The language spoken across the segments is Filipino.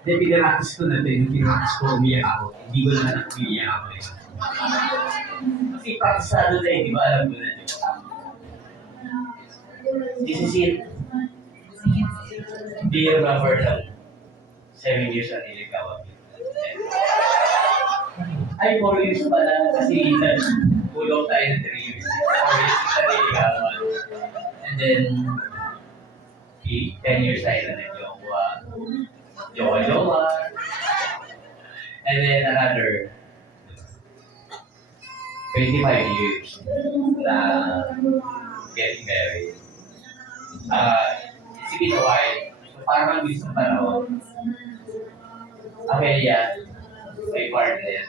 Hindi, piniratis ko na ito. Yung piniratis ko, umiyak ako. Hindi ko naman ako umiyak ako eh. Kasi praktisado na eh, di ba? Alam mo na. This is it. Dear number lang. 7 years na nilikawan. Ay, 4 years pala. Kasi tulong tayo ng 3 years. 4 years na nilikawan. And then, 10 years tayo na nag-jowa. Jowa-jowa. And then another 25 years na getting married. It's been a while. So parang mabilis ng panahon. Amelia, my partner,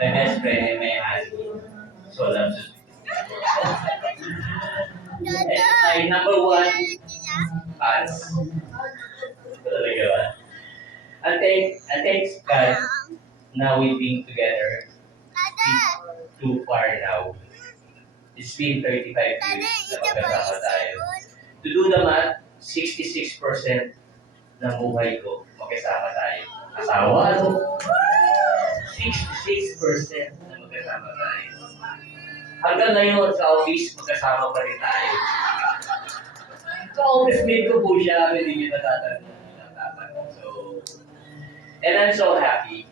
my best friend and my husband. So loves it. And my number one fans. Talaga ba? And thanks God na we've been together. Too far now. It's been 35 years na magkasama tayo. To do the math, 66% ng buhay ko magkasama tayo. Asawa, ano? 66% na magkasama tayo. Hanggang ngayon sa office, magkasama pa rin tayo. Sa office mate ko po siya, hindi niyo natatanong. So, and I'm so happy.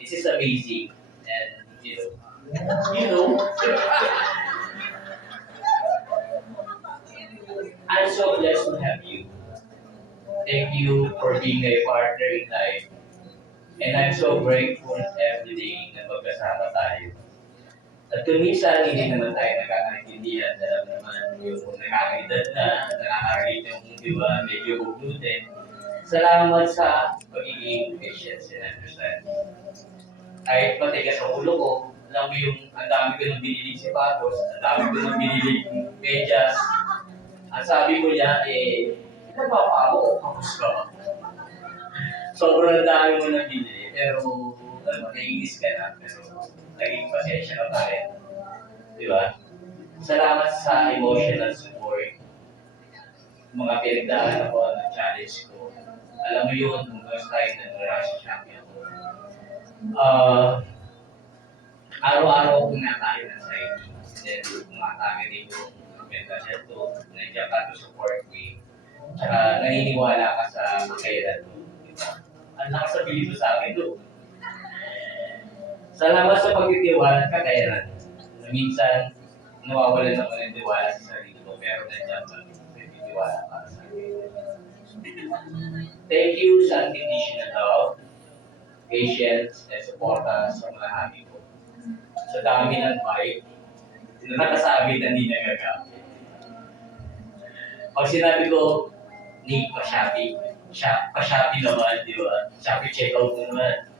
This is amazing. And, you know, I'm so blessed to have you. Thank you for being a partner in life. And I'm so grateful every day na magkasama tayo. At kung minsan, hindi naman tayo nakakaintindihan. Alam naman yung nakakaedad na, nakakarit yung, di ba, medyo bugnutin. Salamat sa pagiging patience and understanding. Kahit matigas ang ulo ko, alam mo yung ang dami ko nang binilig si Papos, ang dami ko nang binilig medyas. Ang sabi ko niya, pinagpapa ako, kapos ka ba? Sobrang dami mo nang binili, pero naiinis ka na, pero naging pasensya ka pa rin. Di ba? Salamat sa emotional support. Mga pinagdaan ako ng challenge ko. Alam mo yun, kung first time nag-rush champion ko. Araw-araw kumakain ng side. Then, kumakain din yung mental health to. Nandiyan ka to support me. Tsaka naniniwala ka sa kakayanan mo. Diba? Ang nakasabili mo sa akin doon. Salamat sa pagtitiwala at kakayanan. Na minsan, nawawalan ako ng tiwala sa sarili ko. Pero nandiyan ka, nagtitiwala ka sa akin. Thank you sa unconditional love, patience, and support sa mga hobby ko. Sa dami ng bike, na nakasabi na hindi nagagamit. Pag sinabi ko, need pa-Shopee, pa-Shopee naman, di ba? Shopee checkout mo naman.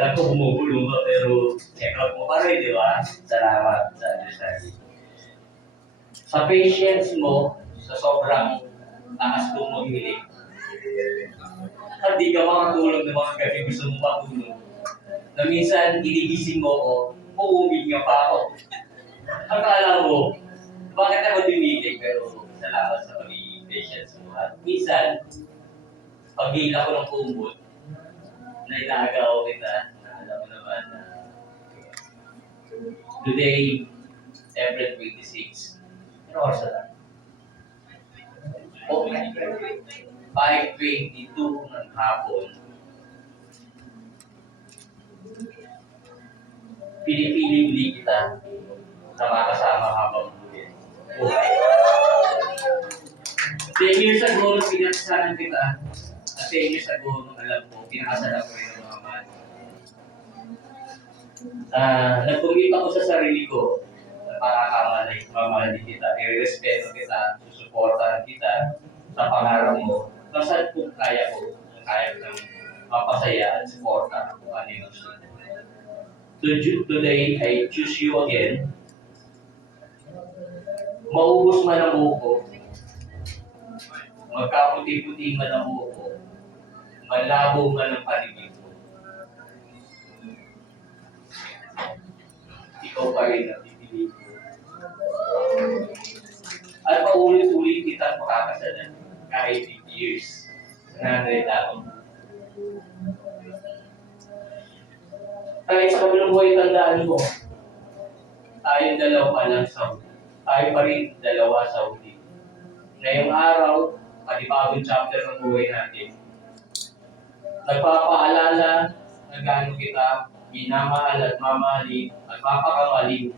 Alam ko bumubulong ka, pero checkout mo pa rin, di ba? Salamat sa understanding. Sa patience mo, sa sobrang takas kong maghilig, hindi ka makatulog ng mga gabi gusto mong matulog. Na minsan, ginigising mo ko, uuminga pa ako. Akala mo, bakit ako dumilig? Pero salamat sa pagiging patience mo. At minsan, pag-hila ko ng kumot, na inaagaw kita, na alam mo naman na today, April 26, ano oras na? 5:22 ng hapon. Pinipili kita na makasama habang buhay. 10 years ago, nung pinakasalan kita, at 10 years ago, nung alam ko, pinakasalan ko rin ng mga man. Nagpumit ako sa sarili ko na pakakamalay, mamahalin kita, i-respeto kita, susuportahan kita sa pangarap mo. Basta kung kaya ko ng mapasaya at suporta kung ano yung gusto. Today, I choose you again. Maubos man ang buko, magkaputi-puti man ang buko, malabo man ang paligid mo. Ikaw pa rin ang pipili ko. At paulit-ulitin at makakasalan kahit 50 years. 100 taon. Kahit sa kabilang buhay, tandaan mo, tayong dalawa pa lang sa huli. Tayo pa rin dalawa sa huli. Ngayong araw, panibagong chapter ng buhay natin. Nagpapaalala na gaano kita minamahal at mamahalin at mapakamahalin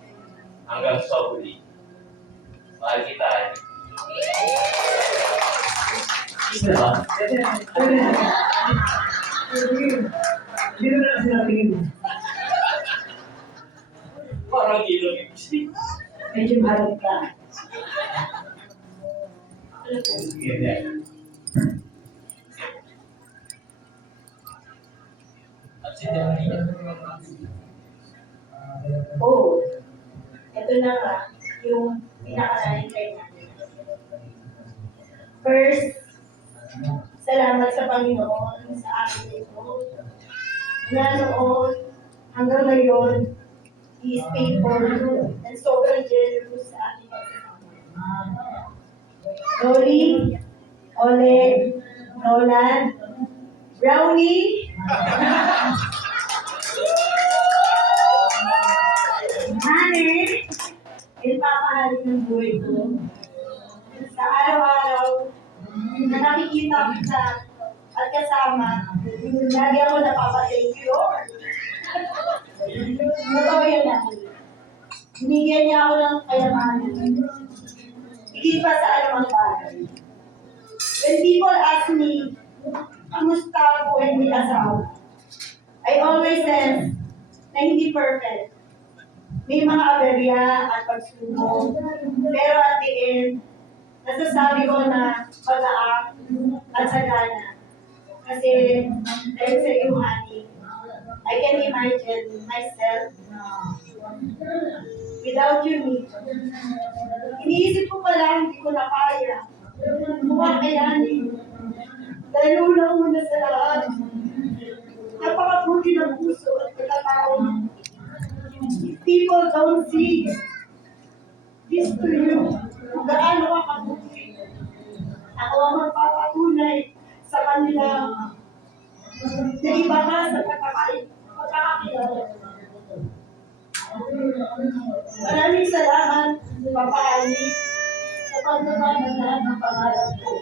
hanggang sa huli. Mahal kita. Diba? Hindi na lang sila tingin. Parang ilong ibig. Medyo maharap ka. At si Maria. Oo. Ito na nga, yung pinaka-naintay natin. First, salamat sa Panginoon sa akin ito. Mula noon hanggang ngayon, He is faithful and sobrang generous sa ating pagsasama. Lori, Oleg, Nolan, Brownie, Mane, ipapahalin ng buhay ko. Sa araw-araw, na nakikita kita at kasama, lagi ako napapathank you, Lord. Nagawayan natin. Binigyan niya ako ng kayamanan. Higit pa sa anumang bagay. When people ask me, kamusta ang buhay ni asawa? I always say na hindi perfect. May mga aberya at pagsubok. Pero at the end, nasasabi ko na pag-aak at sagana. Kasi dahil sa iyo, honey, I can imagine myself without you, me. Iniisip ko pala, hindi ko na kaya. Mukha kayanin. Dahil unang-una sa lahat, napakabuti ng puso at pagkatao. People don't see this to you. Kung gaano ka kabuti. Ako ang magpapatunay sa kanila na iba ka sa pagkakakilala. Maraming salamat, Papa Ali, sa paggawa ng lahat ng pangarap ko.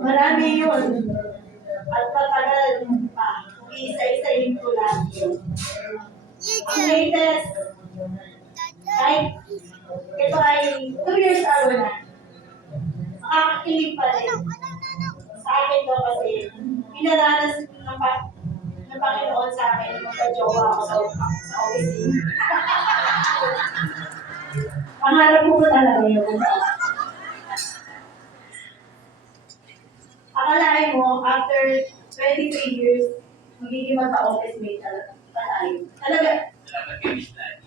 Marami yun. At matagal pa. Isa-isahin ko lang yun. Ang latest, kahit ito ay 2 years ago na, nakakakilig pa rin. Sa akin daw kasi, pinaranas ng Panginoon sa akin nung nag-jowa ako sa office. Pangarap ko talaga yun. Akalain mo, after 23 years, magiging magka-office mate talaga tayo. Talaga. Salamat kay Miss Lani.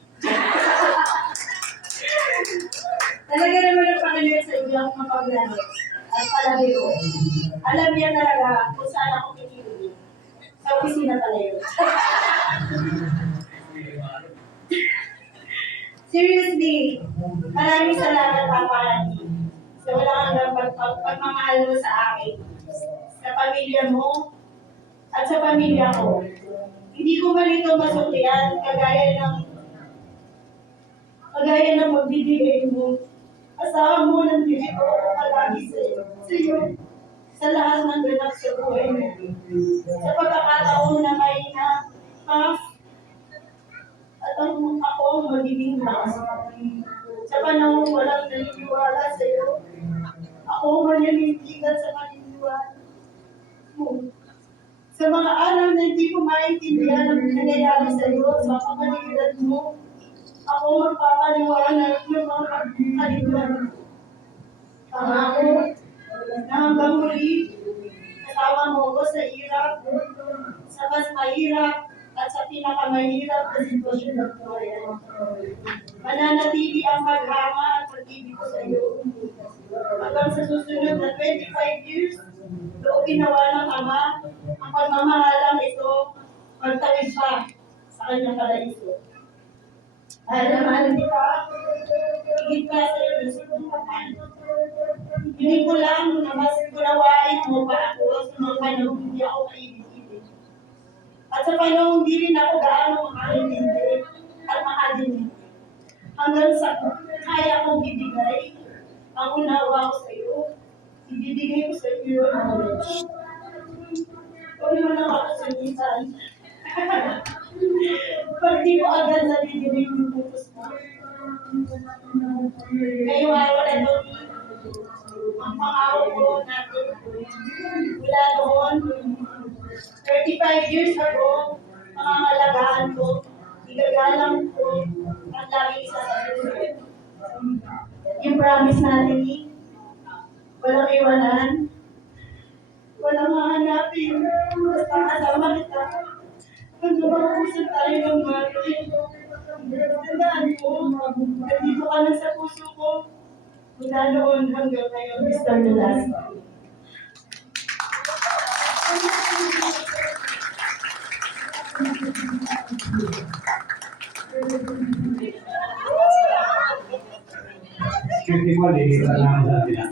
Talaga naman ang Panginoon sa iyo ang mapaglaro at palabiro. Alam niya talaga kung saan ako kikilig. Sa opisina pala yun. Seriously, maraming salamat, Papa Andy, sa walang hanggang pagmamahal mo sa akin, sa pamilya mo, at sa pamilya ko. Hindi ko man ito masuklian kagaya ng magbibigay mo. Asahan mo ng bibig ko palagi sa iyo, sa lahat ng ganap sa buhay mo. Sa pagkakataon na may at ako ang magiging lakas. Sa panahon walang naniniwala sa iyo, ako ang maninindigan sa paniniwala mo. Sa mga araw na hindi ko maintindihan ang nangyayari sa iyo, sa kapaligiran mo, ako magpapaliwanag ng mga kapaligiran mo. Pangako na hanggang muli, kasama mo ko sa hirap, sa mas mahirap, at sa pinakamahirap na sitwasyon ng buhay. Mananatili ang paghanga at pag-ibig ko sa iyo. Hanggang sa susunod na 25 years, doon ginawa ng Ama ang pagmamahalang ito magtawid pa sa kanyang paraiso. Dahil naman kita, higit pa sa iyo, gusto kong kapal. Hingin ko lang na mas kunawain mo pa ako sa mga panahon hindi ako kaibig-ibig. At sa panahon hindi rin ako gaano makaintindi at makadinig. Hanggang sa kaya kong ibigay ang unawa ko sa iyo, ibibigay ko sa iyo ang knowledge. Huwag mo lang ako sunitan. Pag di mo agad nabibigay yung putos mo. Ngayong araw na ito, ang pangako ko natin, mula noon, 35 years ago, pangangalagaan ko, igagalang ko, at laging isasabi ko. Yung promise natin ni, walang iwanan, walang hahanapin, basta kasama kita. Hanggang mag-usap tayo ng mali. Tandaan mo, nandito ka na sa puso ko. Mula noon hanggang ngayon, Mr. Velasco. Security mo, lilita lang sa atin.